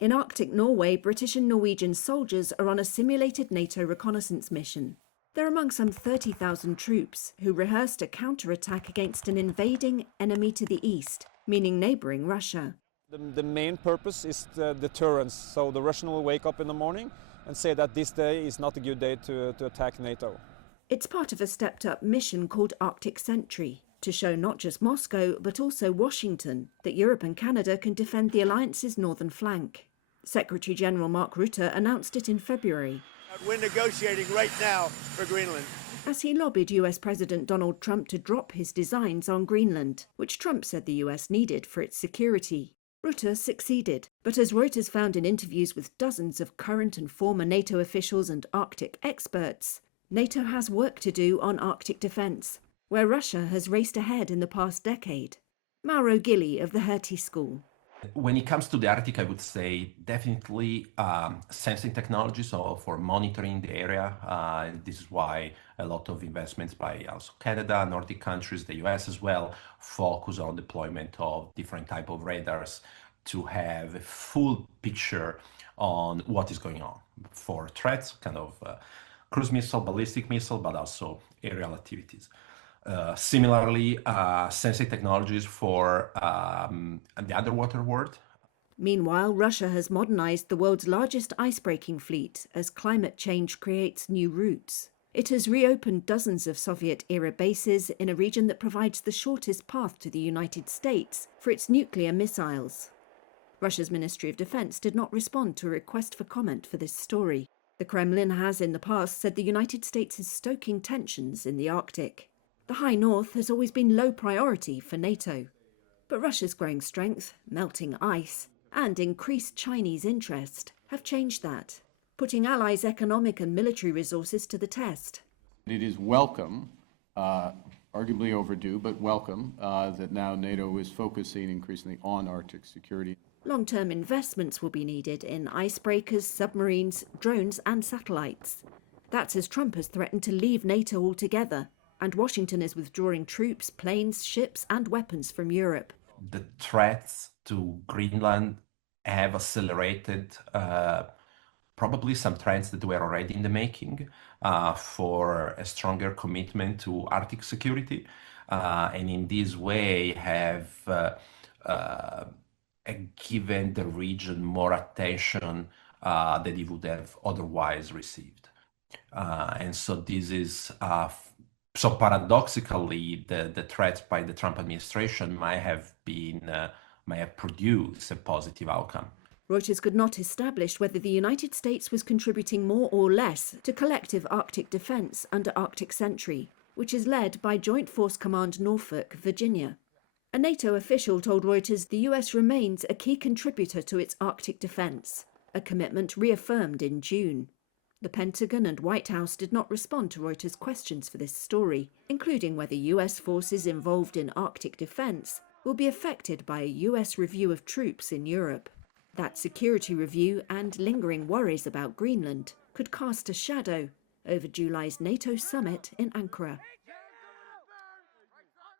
In Arctic Norway, British and Norwegian soldiers are on a simulated NATO reconnaissance mission. They're among some 30,000 troops who rehearsed a counterattack against an invading enemy to the east, meaning neighbouring Russia. The main purpose is the deterrence, so the Russian will wake up in the morning and say that this day is not a good day to attack NATO. It's part of a stepped-up mission called Arctic Sentry, to show not just Moscow but also Washington that Europe and Canada can defend the alliance's northern flank. Secretary-General Mark Rutte announced it in February. We're negotiating right now for Greenland. As he lobbied US President Donald Trump to drop his designs on Greenland, which Trump said the US needed for its security. Rutte succeeded, but as Reuters found in interviews with dozens of current and former NATO officials and Arctic experts, NATO has work to do on Arctic defence, where Russia has raced ahead in the past decade. Mauro Gilli of the Hertie School. When it comes to the Arctic, I would say definitely sensing technology, so for monitoring the area. This is why a lot of investments by also Canada, Nordic countries, the US as well, focus on deployment of different type of radars to have a full picture on what is going on for threats, kind of cruise missile, ballistic missile, but also aerial activities. Similarly, sensing technologies for the underwater world. Meanwhile, Russia has modernized the world's largest ice-breaking fleet as climate change creates new routes. It has reopened dozens of Soviet-era bases in a region that provides the shortest path to the United States for its nuclear missiles. Russia's Ministry of Defense did not respond to a request for comment for this story. The Kremlin has in the past said the United States is stoking tensions in the Arctic. The High North has always been low priority for NATO. But Russia's growing strength, melting ice, and increased Chinese interest have changed that, putting allies' economic and military resources to the test. It is welcome, arguably overdue, but welcome, that now NATO is focusing increasingly on Arctic security. Long-term investments will be needed in icebreakers, submarines, drones and satellites. That's as Trump has threatened to leave NATO altogether, and Washington is withdrawing troops, planes, ships and weapons from Europe. The threats to Greenland have accelerated probably some trends that were already in the making for a stronger commitment to Arctic security, and in this way have given the region more attention that it would have otherwise received. And so this is so paradoxically, the threats by the Trump administration might have produced a positive outcome. Reuters could not establish whether the United States was contributing more or less to collective Arctic defence under Arctic Sentry, which is led by Joint Force Command Norfolk, Virginia. A NATO official told Reuters the US remains a key contributor to its Arctic defence, a commitment reaffirmed in June. The Pentagon and White House did not respond to Reuters' questions for this story, including whether US forces involved in Arctic defence will be affected by a US review of troops in Europe. That security review and lingering worries about Greenland could cast a shadow over July's NATO summit in Ankara.